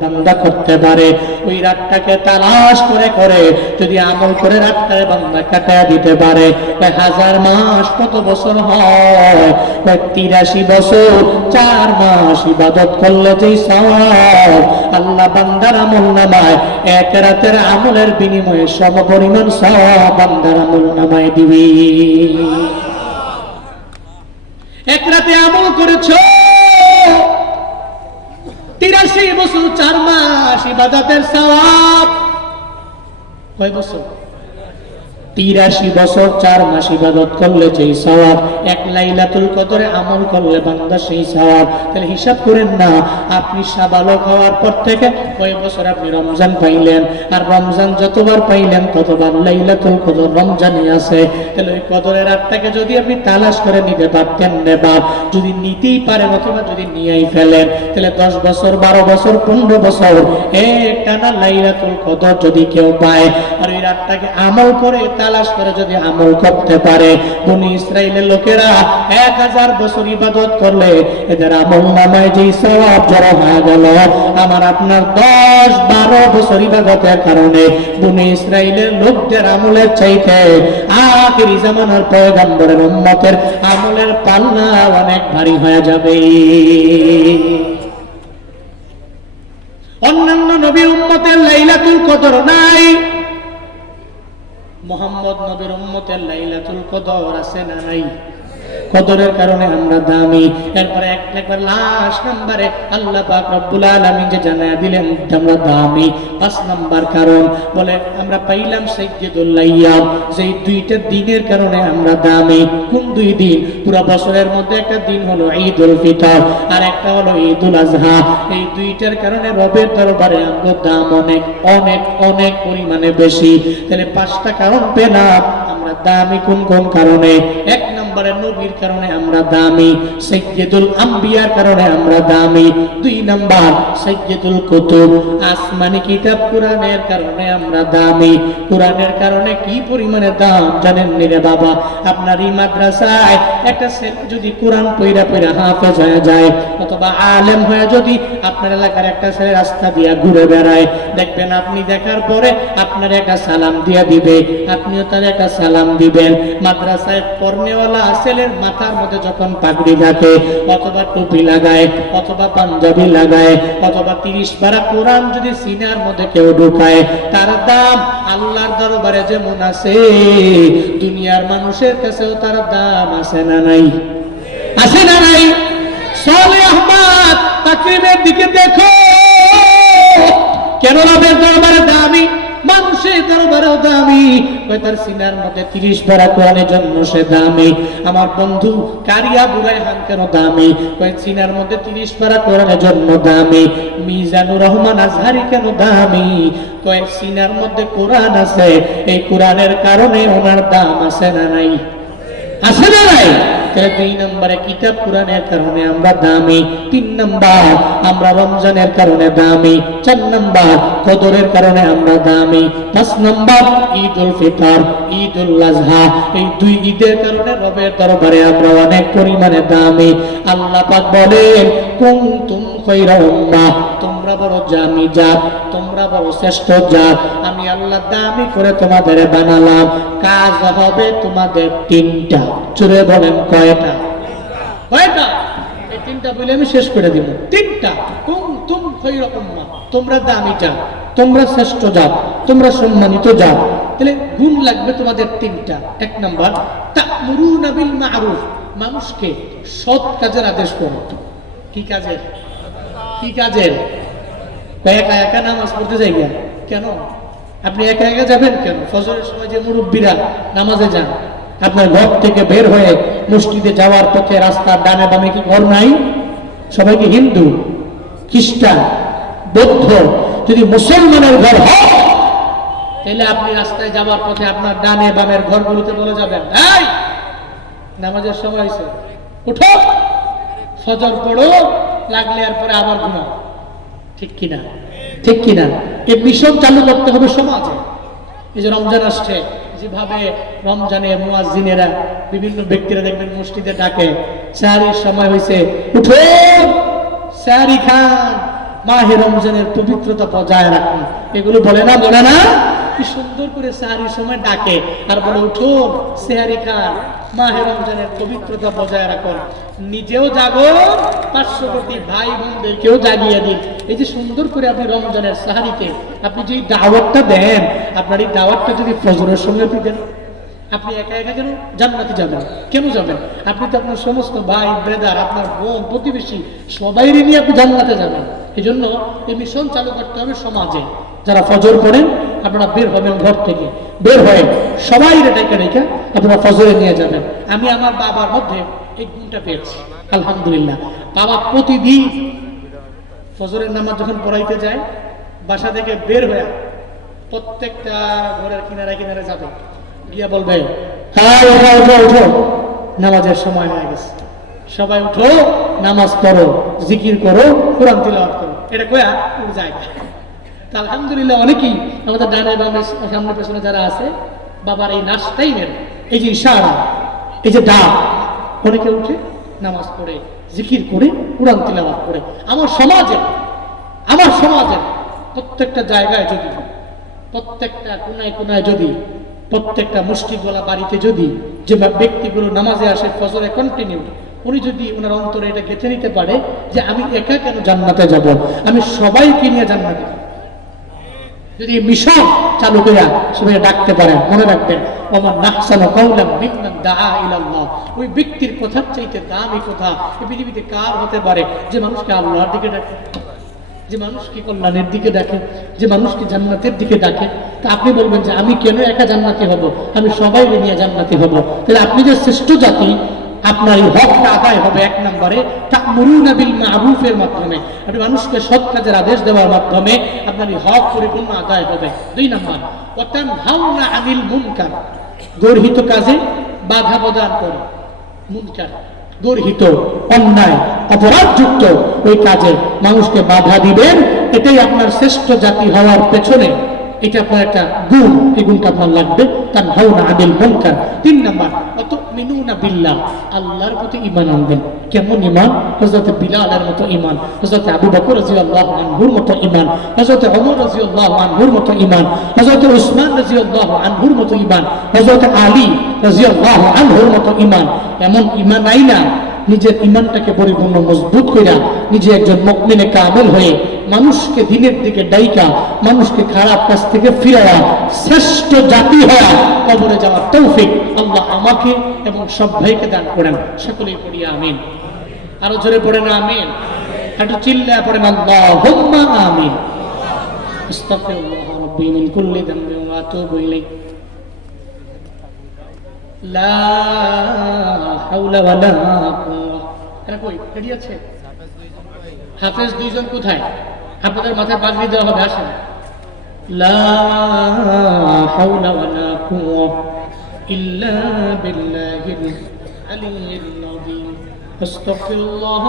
বান্দা করতে পারে, ওই রাতটাকে তালাশ করে করে যদি আমল করে রাতটারে বান্দা কাটায় দিতে পারে, 1000 মাস কত বছর হয়? 83 বছর 4 মাস ইবাদত করলে যেই সওয়াব আল্লাহ বান্দার আমল নামায় এক রাতের আমলের বিনিময়ে সমপরিমাণ সওয়াব বান্দার আমল নামায় দিবি। এক রাতে আমল করেছো 83 বছর 4 মাস ইবাদতের সওয়াব। কয় বছর? 83 বছর 4 মাস ইবাদত করলে যেই সওয়াব, এক লাইলাতুল কদরে আমল করলে বান্দা সেই সওয়াব। তাহলে হিসাব করেন না, আপনি সাবালক হওয়ার পর থেকে কয় বছর আপনি রমজান পাইলেন, আর রমজান যতবার পাইলেন ততবার লাইলাতুল কদর রমজানে আছে। তাহলে ওই কদরের রাতটাকে যদি আপনি তালাশ করে নিতে পারতেন, নেবার যদি নিতেই পারেন অথবা যদি নিয়েই ফেলেন, তাহলে 10 বছর 12 বছর 15 বছর একটানা লাইলাতুল কদর যদি কেউ পায়, আর ওই রাতটাকে আমল করে তালাশ করে যদি আমল করতে পারে, বনি ইসরাইলের লোকেরা 1000 বছর ইবাদত করলে এদের আমল নামায় যে সওয়াব জড়ো হয়ে গেল, আমার আপনার 10-12 বছর ইবাদতের কারণে বনি ইসরাইলের লোকদের আমলের চাইতে আখিরি জামানার পয়গম্বরের উম্মতের আমলের পাল্লা অনেক ভারী হয়ে যাবে। অন্যান্য নবীর উম্মতের লাইলাতুল কদর নাই, মুহাম্মদ নবীর উম্মতের লাইলাতুল কদর আছে না নাই? কদরের কারণে আমরা দামি। এরপরে একবার লাস্ট নম্বরে আল্লাহ পাক রব্বুল আলামিন যে জানায়া দিলেন আমরা দামি। 5 নাম্বার কারণ বলে আমরা পাইলাম সাইয়্যিদুল আইয়াম, যে দুইটা দিনের কারণে আমরা দামি। কোন 2 দিন? পুরো বছরের মধ্যে একটা দিন হলো ঈদুল ফিতর, আর একটা হলো ঈদুল আজহা। এই দুইটার কারণে রবের দরবারে আমাদের দাম অনেক অনেক অনেক পরিমাণে বেশি। তাহলে 5টা কারণ পেলাম আমরা দামি। কোন কোন কারণে? 1 নম্বরে নবীর কারণে আমরা দামি, সাইয়্যিদুল আম্বিয়ার কারণে আমরা দামি। 2 নাম্বার সাইয়্যিদুল কুতুব, আসমানি কিতাব কোরআনের কারণে আমরা দামি। কোরআনের কারণে কি পরিমাণে দাম জানেন নি রে বাবা? আপনার এই মাদ্রাসায় একটা ছেলে যদি কোরআন পড়া পড়া হাফেজ হয়ে যায় অথবা আলেম হয়ে যদি আপনার এলাকার একটা ছেলে রাস্তা দিয়া ঘুরে বেড়ায়, দেখবেন আপনি দেখার পরে আপনার একটা সালাম দিয়া দিবে, আপনিও তার একটা সালাম দিবেন। মাদ্রাসায় পড়নেওয়ালা ছেলের মাথার মধ্যে যখন পাগড়ি থাকে অথবা টুপি লাগায় অথবা পাঞ্জাবি লাগায় অথবা 30 পারা কোরআন যদি সিনার মধ্যে কেউ ঢুকায়, তার দাম আল্লাহর দরবারে যেমন আছে দুনিয়ার মানুষের কাছেও তার দাম আছে না নাই? আছে না নাই? সালেহ আহমদ তাকরিমের দিকে দেখো, কেন রবের দরবারে দামি, মানুষের দরবারেও দামি। তার সিনার মধ্যে 30 পারা কোরআনের জন্য সে দামি। আমার বন্ধু কারিয়া বুরাইহান কেন দামি? সিনার মধ্যে 30 পারা কোরআনের জন্য দামি। মিজানুর রহমান আজহারি কেন দামি? সিনার মধ্যে কোরআন আছে, এই কোরআনের কারণে ওনার দাম আছে না নাই? আছে না নাই? 2 নম্বরে কিতাব কোরআনের কারণে আমরা দামি। 3 নাম্বার আমরা রমজানের কারণে দামি। 4 নাম্বার কদরের কারণে আমরা দামি। 5 নাম্বার ঈদুল ফিতর, ঈদুল আজহা, এই 2 ঈদের কারণে রবের দরবারে আমরা অনেক পরিমাণে দামি। আল্লাহ পাক বলেন কুনতুম খায়রা উম্মাহ, তোমরা বড় দামি জাত, তোমরা বড় শ্রেষ্ঠ জাত, আমি আল্লাহ দামি করে তোমাদের বানালাম। কাজ হবে তোমাদের 3টা। চুরে বলেন কয়টা? কয়টা? এই 3টা বলে আমি শেষ করে দিব। 3টা। কুনতুম খায়রা উম্মাহ, তোমরা দামি জাত, তোমরা শ্রেষ্ঠ জাত, তোমরা সম্মানিত জাত। তাহলে গুণ লাগবে তোমাদের 3টা। 1 নাম্বার তা'মুরুনা বিল মা'রুফ, মানুষকে সৎ কাজের আদেশ করো। কি কাজের? কি কাজের? একা একা নামাজ পড়তে যাই কেন? আপনি একা একা যাবেন কেন? ফজরের সময় যে মুরব্বীরা নামাজে যান, আপনার ঘর থেকে বের হয়ে মসজিদে যাওয়ার পথে রাস্তার ডানে বামে কি ঘর নাই? সবাই কি হিন্দু, খ্রিস্টান, বৌদ্ধ? যদি মুসলমানের ঘর হয় তাহলে আপনি রাস্তায় যাওয়ার পথে আপনার ডানে বামের ঘরগুলোতে বলে যাবেন, এই নামাজের সময় হয়েছে, উঠো, ফজর পড়ো, লাগলে আর পরে আবার ঘুমাও। ঠিক কিনা? ঠিক কিনা? এই মিশন চালু করতে হবে সমাজে। এই যে রমজান আসছে, যেভাবে রমজানে মুয়াজ্জিনেরা বিভিন্ন ব্যক্তিরা দেখবেন মসজিদে ডাকে, সাহারির সময় হয়েছে, উঠো, সাহারি খান, মাহে রমজানের পবিত্রতা বজায় রাখুন। এগুলো বলে না কি সুন্দর করে সাহারির সময় ডাকে আর বলে উঠুন সেহারি খান, মাহে রমজানের পবিত্রতা বজায় রাখুন, নিজেও জাগো, 500 কোটি ভাই বোনদেরকেও জাগিয়ে দিন। এই যে সুন্দর করে আপনি রমজানের সাহারিতে আপনি যে দাওয়াতটা দেন, আপনার এই দাওয়াতটা যদি ফজরের সময় দেন, আপনি একা একা কেন জান্নাতে যাবেন? কেন যাবেন? আপনি তো আপনার সমস্ত ভাই ব্রাদার, আপনার বোন, প্রতিবেশী সবাই নিয়ে আপনি জান্নাতে যাবেন। এই জন্য এই মিশন চালু করতে হবে সমাজে। যারা ফজর পড়েন আপনারা বের হবেন, ঘর থেকে বের হয়ে সবাই রেখে আপনারা ফজরে নিয়ে যাবেন। আমি আমার বাবার মধ্যে এই গুণটা পেয়েছি আলহামদুলিল্লাহ। বাবা প্রতিদিন ফজরের নামাজ যখন পড়াইতে যায়, বাসা থেকে বের হয়ে প্রত্যেকটা ঘরের কিনারে যাবে, গিয়া বলবে হ্যাঁ উঠো, নামাজের সময় হয়ে গেছে, সবাই উঠো, নামাজ পড়ো, জিকির করো, কোরআন তিলাওয়াত করো। এটা কয়া উঠে যায়। তা আলহামদুলিল্লাহ অনেকেই আমাদের ডানে বামে সামনে পেছনে যারা আছে, বাবার এই নাচ টাইমের এই যে ইশারা, এই যে ডাক, অনেকে উঠে নামাজ পড়ে, জিকির করে, কোরআন তিলাওয়াত করে। আমার সমাজে প্রত্যেকটা জায়গায় যদি, প্রত্যেকটা কোনায় যদি, প্রত্যেকটা মুষ্টিগোলা বাড়িতে যদি যে ব্যক্তিগুলো নামাজে আসে ফজরে কন্টিনিউ, উনি যদি ওনার অন্তরে এটা গেঁথে নিতে পারে যে আমি একা কেন জান্নাতে যাব, আমি সবাইকে নিয়ে জান্নাতে যাব, যদি মিশন চালু করে সবাই ডাকতে পারেন, মনে রাখবেন ওমান নাহসানু কাওলাম মিম্মান দাআ ইলাল্লাহ, ওই ব্যক্তির কথার চাইতে দামি কথা এই পৃথিবীতে কার হতে পারে যে মানুষকে আল্লাহর দিকে ডাকে, যে মানুষকে কল্যাণের দিকে ডাকে, যে মানুষকে জান্নাতের দিকে ডাকে। তা আপনি বলবেন যে আমি কেন একা জান্নাতি হব, আমি সবাই নিয়ে জান্নাতি হব। তাহলে আপনি যে শ্রেষ্ঠ জাতি, আপনার এই হকটা আদায় হবে এক নম্বরে তা'মুরুনা বিল মা'রুফের মাধ্যমে, আপনি মানুষকে সৎ কাজের আদেশ দেওয়ার মাধ্যমে আপনার এই হক পরিপূর্ণ আদায় হবে। 2 নম্বর ওয়া তানহাউনা আনিল মুনকার, গর্হিত কাজে বাধা প্রদান করে, মুনকার গর্হিত অন্যায় অপরাধযুক্ত ওই কাজে মানুষকে বাধা দিবেন। এটাই আপনার শ্রেষ্ঠ জাতি হওয়ার পেছনে এটা আপনার একটা গুণ, এই গুণটা আপনার লাগবে। তানহাউনা আনিল মুনকার। 3 নম্বর ওয়া তুমিনুনা বিল্লাহ, আল্লাহর প্রতি ঈমান আনবেন। কেমন ঈমান? হযরত বিলালের মতো ঈমান, হযরত আবু বকর রাদিয়াল্লাহু আনহুর মতো ঈমান, হযরত ওমর রাদিয়াল্লাহু আনহুর মতো ঈমান, হযরত উসমান রাদিয়াল্লাহু আনহুর মতো ঈমান, হযরত আলী রাদিয়াল্লাহু আনহুর মতো ঈমান। এমন ঈমান আইনা নিজের ঈমানটাকে পরিপূর্ণ মজবুত কইরা নিজে একজন মুমিনে কামেল হয়ে মানুষকে দিনের দিকে ডাইকা, মানুষকে খারাপ কাজ থেকে ফিরায়া শ্রেষ্ঠ জাতি হওয়া, কবরে যাওয়ার তৌফিক আল্লাহ আমাকে এবং সব ভাইকে দান করেন। সকলেই পড়ি আমিন। আরো জোরে পড়েন আমিন। একটু চিল্লায়া পড়েন আল্লাহুম্মা আমিন। আস্তাগফিরুল্লাহ রাব্বি মিন কুল্লি যামবিন ওয়া আতুবু ইলাইহি। লা হাওলা ওয়ালা কুওয়া। এরা কই? রেডি আছে? হাফেজ 2 জন কোথায়? আপনাদের মাথায় পাগড়ি দেওয়া হবে, আসেন। লা হাওলা ওয়ালা কুওয়া ইল্লা বিল্লাহিল আলিয়্যিল আযীম। আস্তাগফিরুল্লাহ।